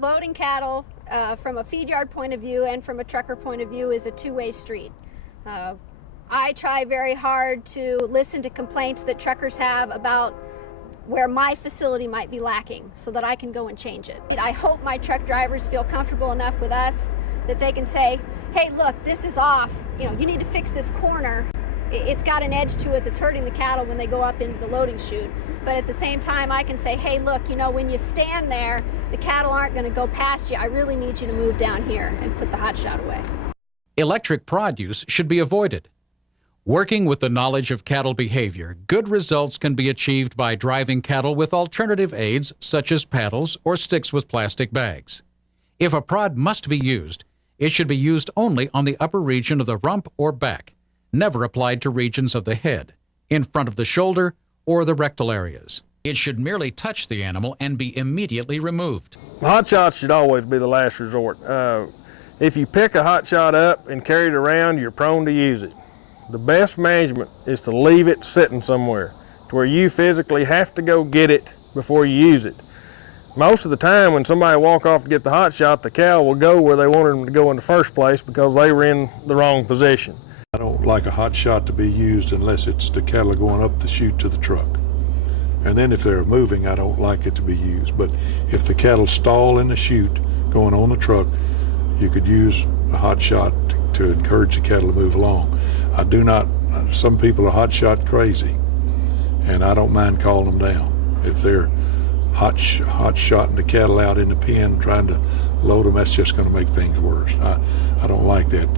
Loading cattle from a feed yard point of view and from a trucker point of view is a two-way street. I try very hard to listen to complaints that truckers have about where my facility might be lacking so that I can go and change it. I hope my truck drivers feel comfortable enough with us that they can say, hey, look, this is off. You need to fix this corner. It's got an edge to it that's hurting the cattle when they go up into the loading chute. But at the same time, I can say, hey, look, when you stand there, the cattle aren't going to go past you. I really need you to move down here and put the hot shot away. Electric prod use should be avoided. Working with the knowledge of cattle behavior, good results can be achieved by driving cattle with alternative aids such as paddles or sticks with plastic bags. If a prod must be used, it should be used only on the upper region of the rump or back, never applied to regions of the head, in front of the shoulder, or the rectal areas. It should merely touch the animal and be immediately removed. Hot shots should always be the last resort. If you pick a hot shot up and carry it around, you're prone to use it. The best management is to leave it sitting somewhere to where you physically have to go get it before you use it. Most of the time when somebody walk off to get the hot shot, the cow will go where they wanted them to go in the first place because they were in the wrong position. I don't like a hot shot to be used unless it's the cattle going up the chute to the truck. And then if they're moving, I don't like it to be used. But if the cattle stall in the chute going on the truck, you could use a hot shot to encourage the cattle to move along. I do not, some people are hot shot crazy, and I don't mind calling them down. If they're hot shotting the cattle out in the pen trying to load them, that's just going to make things worse. I don't like that.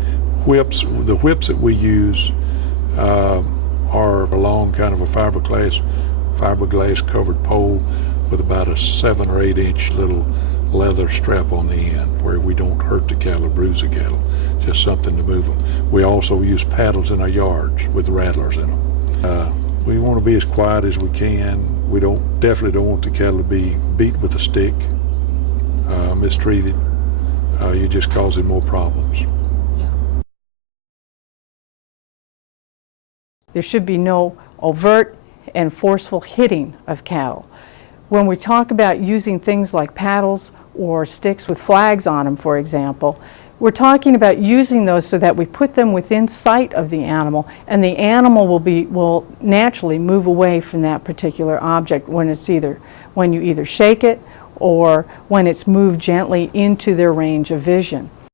The whips that we use are a long kind of a fiberglass covered pole with about a 7 or 8 inch little leather strap on the end where we don't hurt the cattle or bruise the cattle, just something to move them. We also use paddles in our yards with rattlers in them. We want to be as quiet as we can. We definitely don't want the cattle to be beat with a stick, mistreated. You're just causing more problems. There should be no overt and forceful hitting of cattle. When we talk about using things like paddles or sticks with flags on them, for example, we're talking about using those so that we put them within sight of the animal, and the animal will naturally move away from that particular object when you either shake it or when it's moved gently into their range of vision.